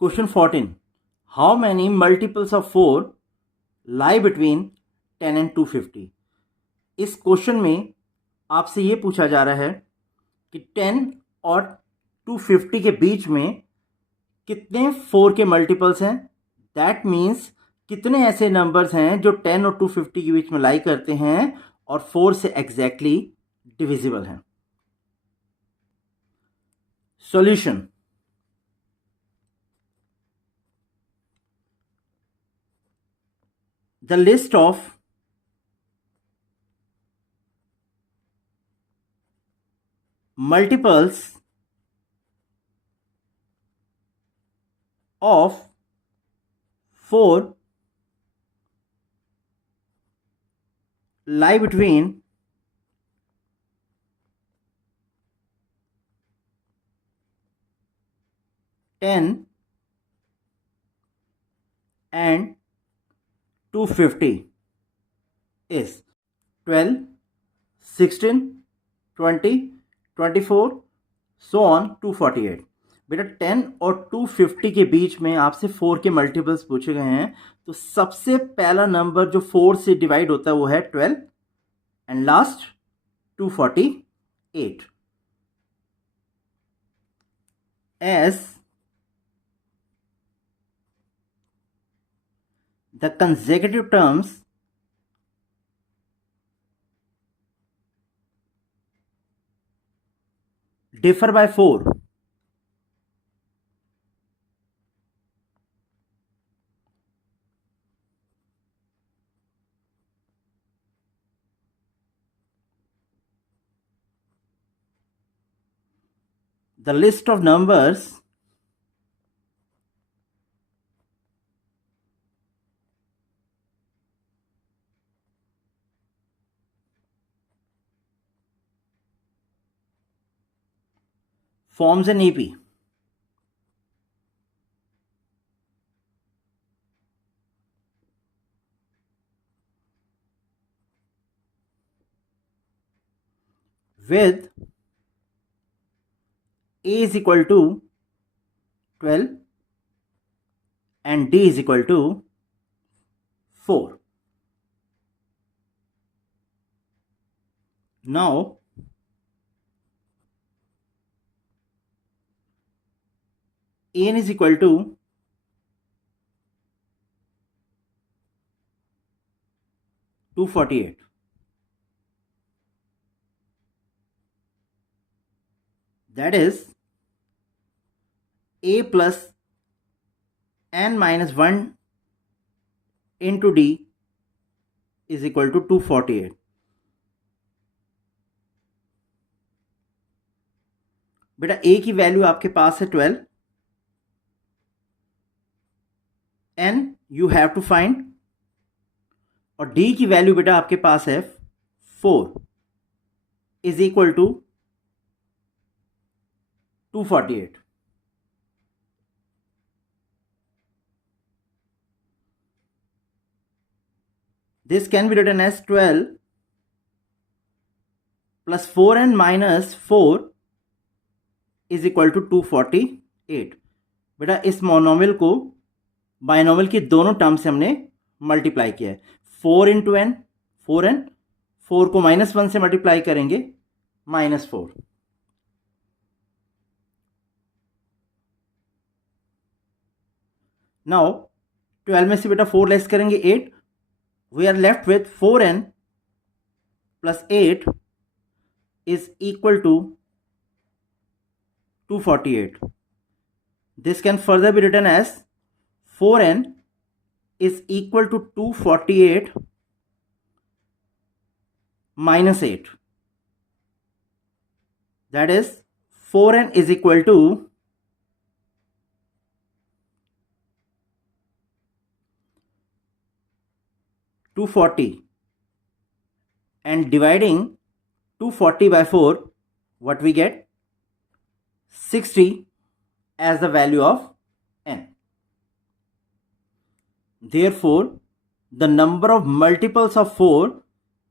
Question 14. How many multiples of 4 lie between 10 and 250? इस क्वेश्चन में आपसे ये पूछा जा रहा है कि 10 और 250 के बीच में कितने 4 के मल्टीपल्स हैं. दैट मीन्स कितने ऐसे नंबर्स हैं जो 10 और 250 के बीच में लाई करते हैं और 4 से एग्जैक्टली डिविजिबल हैं. Solution. The list of multiples of 4 lie between 10 and 250 is 12, 16, 20, 24 so on 248. बेटा 10 और 250 के बीच में आपसे 4 के मल्टीपल्स पूछे गए हैं, तो सबसे पहला नंबर जो 4 से डिवाइड होता है वो है 12 and last 248. As the consecutive terms differ by 4, the list of numbers forms an AP. With A is equal to 12 and D is equal to 4. Now An is equal to 248. That is A plus n minus 1 into D is equal to 248. बेटा A की वैल्यू आपके पास है 12, n you have to find, और D की value बेटा आपके पास है 4 is equal to 248. This can be written as 12 plus 4n minus 4 is equal to 248. बेटा इस मोनोमियल को बाइनोमियल की दोनों टर्म से हमने मल्टीप्लाई किया है. 4 इंटू एन 4n, 4 को -1 से मल्टीप्लाई करेंगे -4. नाउ 12 में से बेटा 4 लेस करेंगे 8. We are left with 4n plus 8 is equal to 248. This can further be written as 4n is equal to 248 minus 8. That is 4n is equal to 240, and dividing 240 by 4, what we get? 60 as the value of n. Therefore, the number of multiples of 4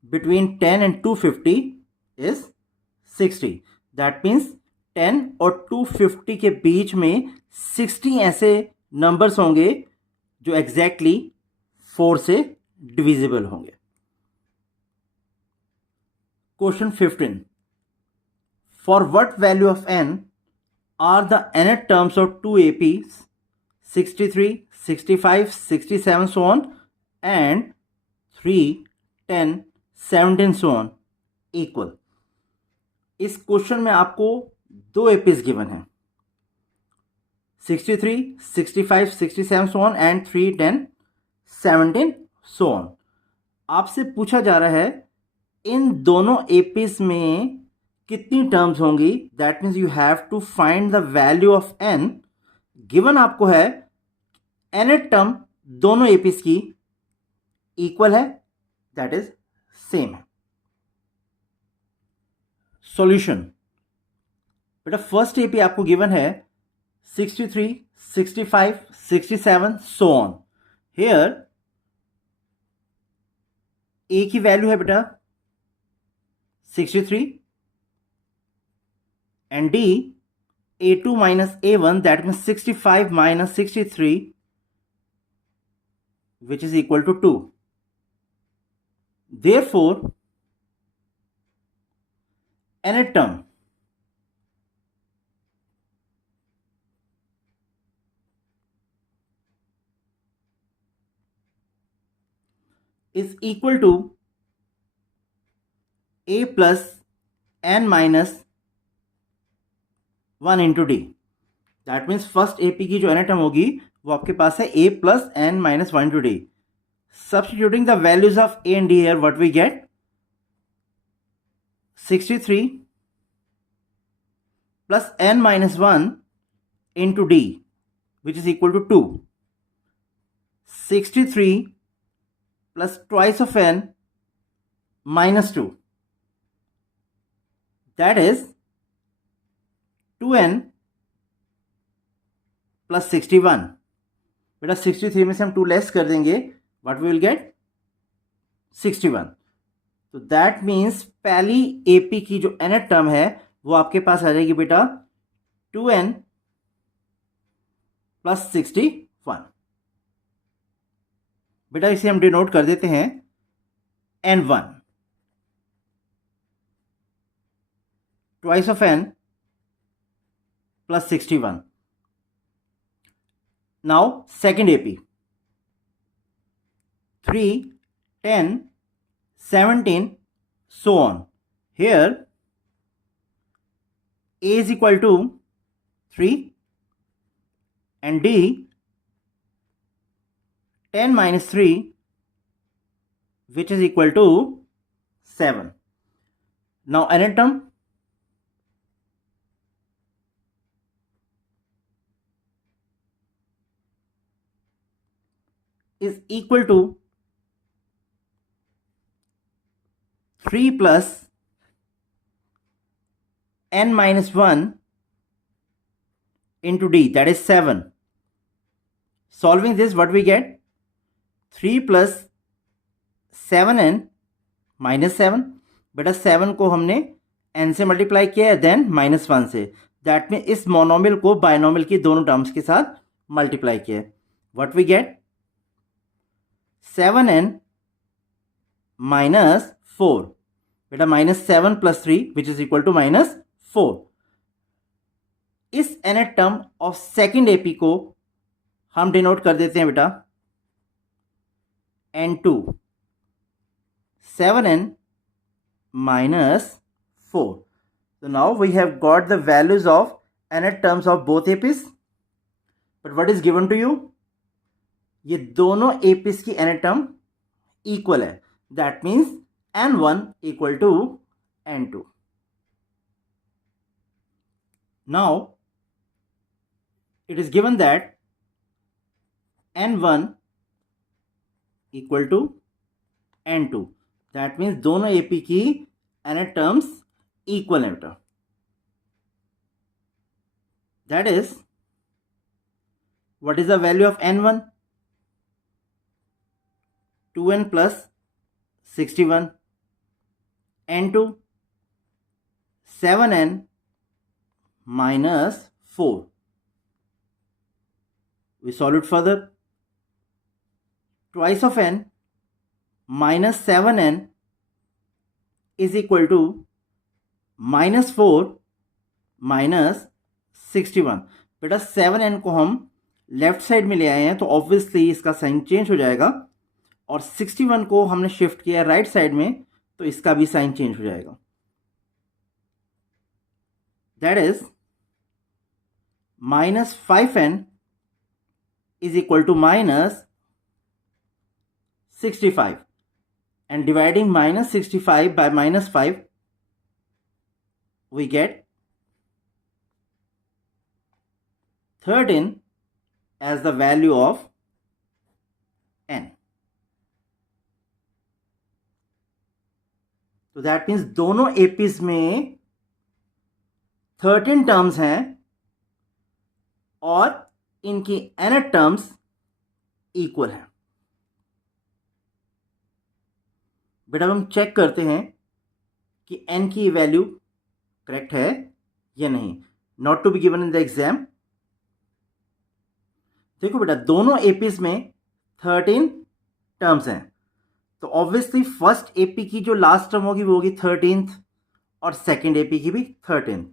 between 10 and 250 is 60. That means 10 और 250 के बीच में 60 ऐसे नंबर्स होंगे जो एग्जैक्टली 4 से divisible होंगे। Question 15, for what value of n are the nth terms of 2 APs 63, 65, 67 so on and 3, 10, 17 so on equal। इस क्वेश्चन में आपको 2 एपीज गिवन है, 63, 65, 67 so on and 3, 10, 17 so on। आपसे पूछा जा रहा है इन दोनों एपीज में कितनी टर्म्स होंगी। That means you have to find the value of n। Given आपको है nth टर्म दोनों एपीज की इक्वल है, दैट इज सेम है। सॉल्यूशन, बेटा फर्स्ट एपी आपको गिवन है 63, 65, 67 सो ऑन। हियर ए की वैल्यू है बेटा 63 and D A2 minus A1, that means 65 minus 63, which is equal to 2. Therefore, nth term is equal to A plus n minus 1 into D. That means first AP की जो nth term होगी वो आपके पास है A plus n minus 1 into D. Substituting the values of A and D here, what we get? 63 plus n minus 1 into D, which is equal to 2. 63 plus twice of n minus 2, that is 2n plus 61। बेटा 63 में से हम 2 लेस कर देंगे, what we will get 61। तो that means पहली एपी की जो nth टर्म है वो आपके पास आ जाएगी बेटा 2n प्लस 61। बेटा इसे हम डिनोट कर देते हैं n1, twice of n plus 61। Now second AP 3, 10, 17 so on। Here A is equal to 3 and D 10 minus 3, which is equal to 7. Now nth term is equal to 3 plus n minus 1 into D, that is 7. Solving this, what we get? 3 plus 7n minus 7। बेटा 7 को हमने n से मल्टीप्लाई किया है, then minus 1 से। That mean इस monomial को binomial की दोनों टर्म्स के साथ मल्टीप्लाई किया है। What we get 7n minus 4। बेटा minus 7 plus 3 which is equal to minus 4। इस nth term of second AP को हम डिनोट कर देते हैं बेटा n2, 7n minus 4। So now we have got the values of nth terms of both APs. But what is given to you? ये दोनों APs की nth term equal है। That means n1 equal to n2. Now it is given that n1 equal to n2। That means दोनों एपी की nth terms equal है बेटा। That is what is the value of n1? 2n plus 61, n2 7n minus 4। We solve it further. Twice of n minus 7n is equal to minus 4 माइनस 61। बेटा 7n को हम left side में ले आए हैं तो ऑब्वियसली इसका साइन चेंज हो जाएगा, और 61 को हमने शिफ्ट किया राइट साइड में तो इसका भी साइन चेंज हो जाएगा। That is minus 5n is equal to minus 65, and dividing minus 65 by minus 5 we get 13 as the value of n. तो दैट मीन्स दोनों एपीज में 13 टर्म्स हैं और इनकी nth टर्म्स इक्वल हैं। बेटा हम चेक करते हैं कि n की वैल्यू करेक्ट है या नहीं, not to be given in the exam. देखो बेटा दोनों एपीज में 13 टर्म्स हैं, तो ऑब्वियसली फर्स्ट एपी की जो लास्ट टर्म होगी वो होगी 13th और सेकंड एपी की भी 13th।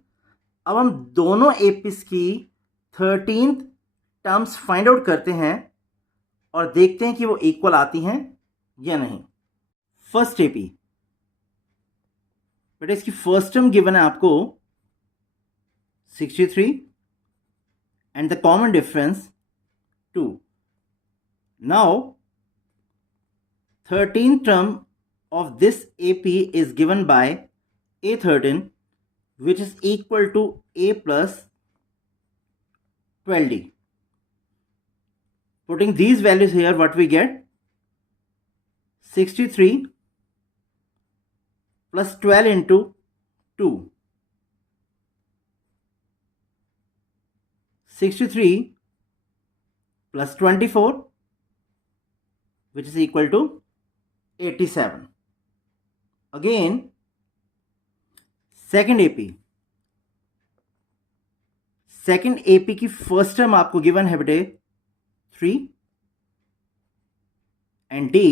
अब हम दोनों एपीज की 13th टर्म्स फाइंड आउट करते हैं और देखते हैं कि वो इक्वल आती हैं या नहीं। फर्स्ट एपी, बेटा इसकी फर्स्ट टर्म गिवन है आपको 63 and the common difference 2। Now 13th term of this AP is given by A13, which is equal to A plus 12D. Putting these values here, what we get? 63 plus 12 into 2. 63 plus 24, which is equal to 87. Again, second AP, second AP की first term आपको given है बेटे 3 and D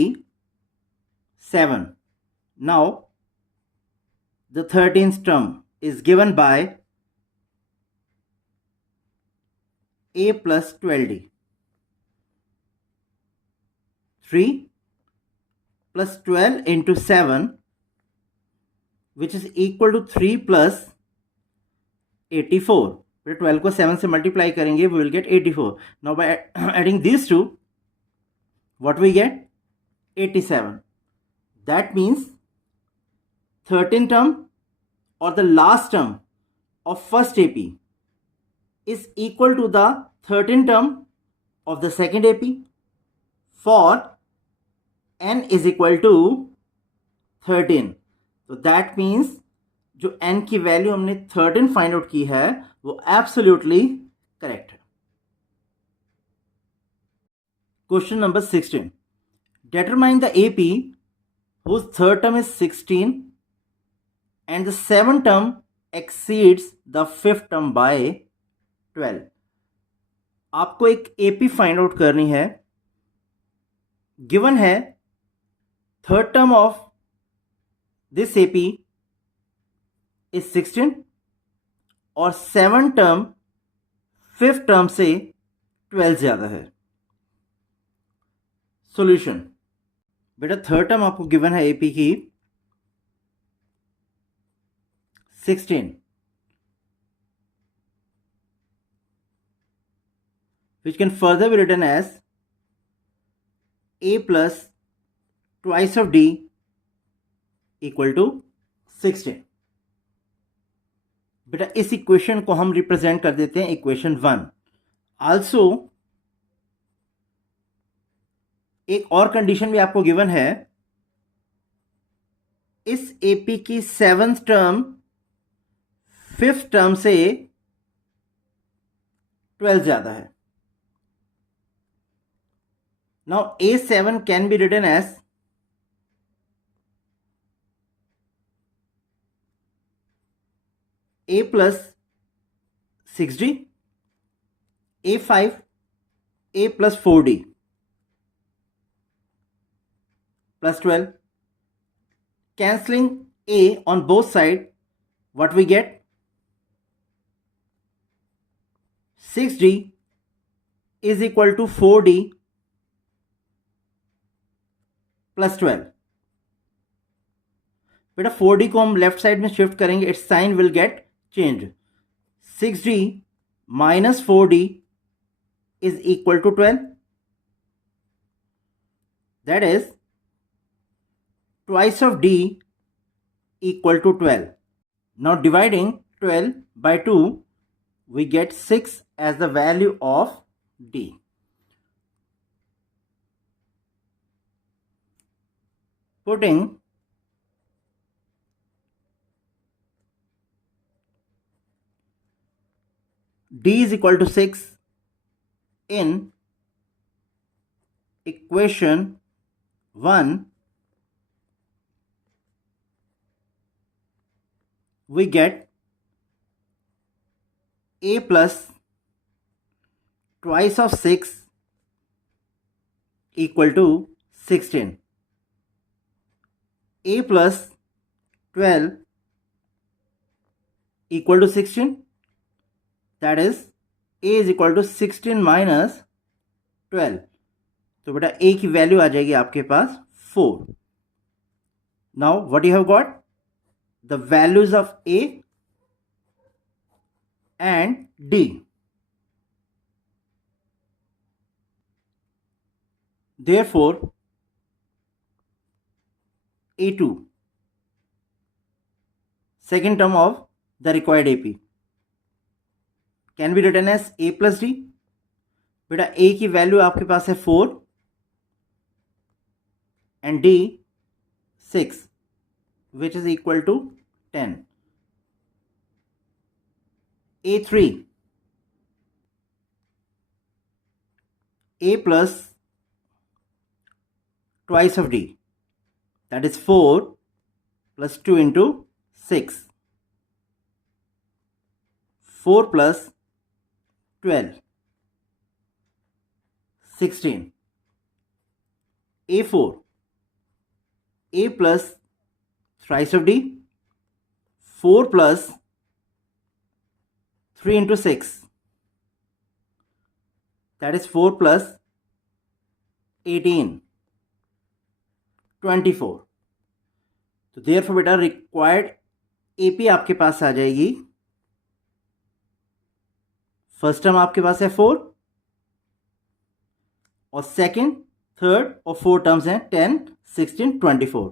7। Now the 13th term is given by A plus 12D. 3 plus 12 into 7, which is equal to 3 plus 84. 12 को 7 से मल्टीप्लाई करेंगे, we will get 84. Now by adding these two, what we get? 87. That means 13th term or the last term of first AP is equal to the 13th term of the second AP for n is equal to 13. तो that means जो n की वैल्यू हमने 13 find out की है वो absolutely correct है। Question number 16, determine the AP whose third term is 16 and the seventh term exceeds the fifth term by 12. आपको एक AP फाइंड आउट करनी है। गिवन है third term of this AP is 16 और सेवन टर्म फिफ्थ टर्म से 12 ज्यादा है। Solution, बेटा थर्ड टर्म आपको गिवन है AP की 16, which can further be written as A plus twice of D equal to 16। बेटा इस इक्वेशन को हम रिप्रेजेंट कर देते हैं इक्वेशन 1। आल्सो एक और कंडीशन भी आपको गिवन है, इस एपी की सेवंथ टर्म फिफ्थ टर्म से 12 ज्यादा है। Now A7 can be written as A plus 6D, A5 a plus 4d plus 12. Cancelling a on both sides, what we get? 6d is equal to 4d plus 12. बेटा 4d को हम left side में shift करेंगे, its sign will get change. 6d minus 4d is equal to 12. That is twice of d equal to 12. Now dividing 12 by 2, we get 6 as the value of d. Putting d is equal to 6 in equation 1, we get a plus twice of 6 equal to 16. A plus 12 equal to 16. That is a is equal to 16 minus 12. तो बेटा a की वैल्यू आ जाएगी आपके पास 4. Now what you have got? The values of a and d. Therefore a2, second term of the required AP, can be written as a plus d. बेटा a की वैल्यू आपके पास है 4 and d 6, which is equal to 10. a3, a plus twice of d, that is 4 plus 2 into 6. 4 plus 12, 16. a4, a plus thrice of d, 4 plus 3 into 6, that is 4 plus 18, 24. तो therefore बेटा required AP आपके पास आ जाएगी. First term आपके पास है 4 और सेकंड, थर्ड और फोर्थ टर्म्स हैं 10, 16, 24.